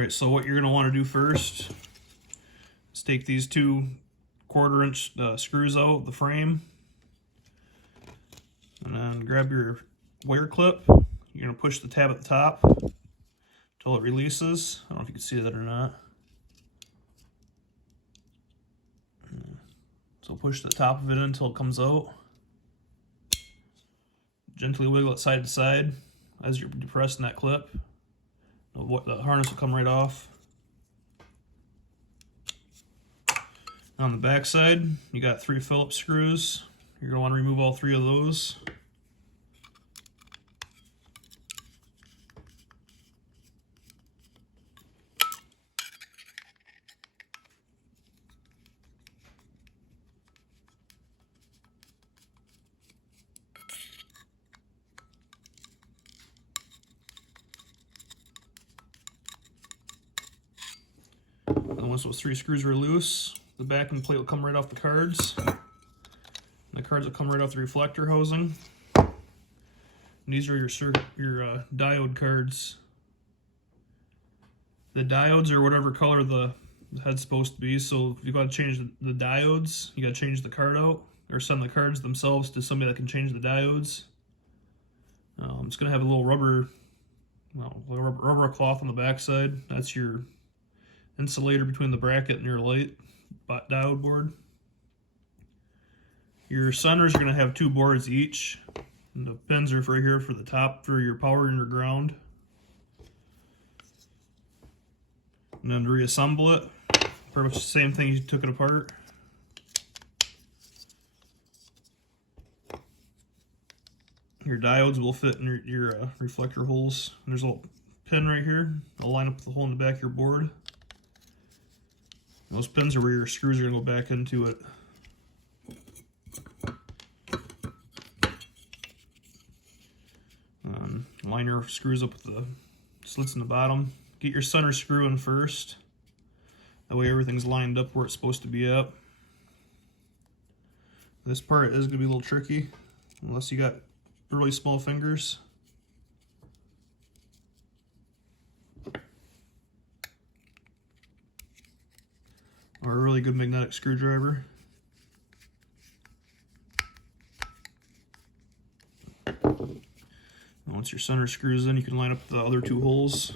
Alright, so what you're going to want to do first is take these two 1/4 inch screws out of the frame, and then grab your wire clip. You're going to push the tab at the top until it releases. I don't know if you can see that or not. So push the top of it in until it comes out. Gently wiggle it side to side as you're depressing that clip. The harness will come right off. On the back side, you got 3 Phillips screws. You're going to want to remove all 3 of those. And once those 3 screws are loose, the backing plate will come right off the cards. And the cards will come right off the reflector housing. And these are your diode cards. The diodes are whatever color the head's supposed to be, so if you've got to change the diodes, you got to change the card out, or send the cards themselves to somebody that can change the diodes. It's going to have a little rubber cloth on the back side. That's your insulator between the bracket and your light diode board. Your centers are going to have 2 boards each, and the pins are right here for the top for your power and your ground. And then to reassemble it, pretty much the same thing, you took it apart. Your diodes will fit in your reflector holes. And there's a little pin right here. I'll line up the hole in the back of your board. Those pins are where your screws are going to go back into it. Line your screws up with the slits in the bottom. Get your center screw in first. That way everything's lined up where it's supposed to be at. This part is going to be a little tricky unless you got really small fingers. Or a really good magnetic screwdriver. Once your center screws in, you can line up the other 2 holes.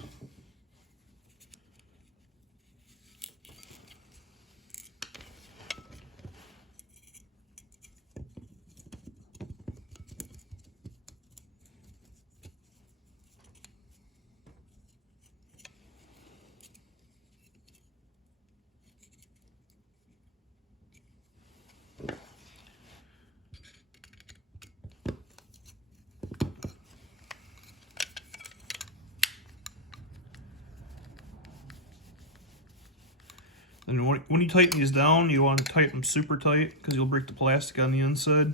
And when you tighten these down, you want to tighten them super tight because you'll break the plastic on the inside.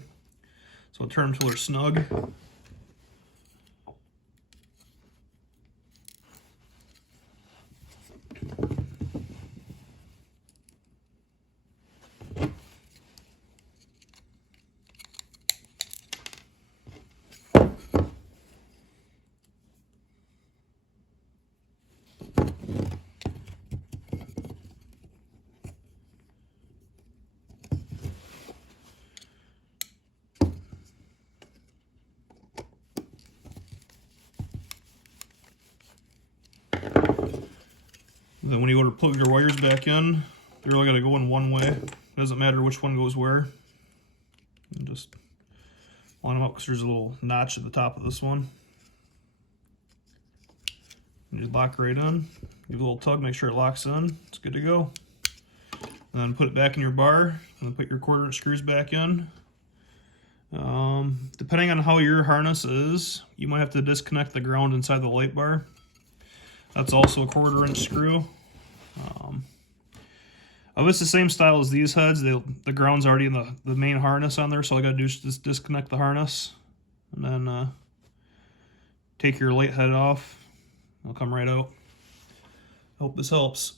So turn them until they're snug. Then when you go to plug your wires back in, they're only going to go in one way. It doesn't matter which one goes where. And just line them up because there's a little notch at the top of this one. And just lock right in. Give it a little tug, make sure it locks in. It's good to go. And then put it back in your bar, and then put your 1/4 inch screws back in. Depending on how your harness is, you might have to disconnect the ground inside the light bar. That's also a 1/4 inch screw. It's the same style as these heads. The ground's already in the main harness on there, so all I gotta do is just disconnect the harness, and then take your light head off. It'll come right out. Hope this helps.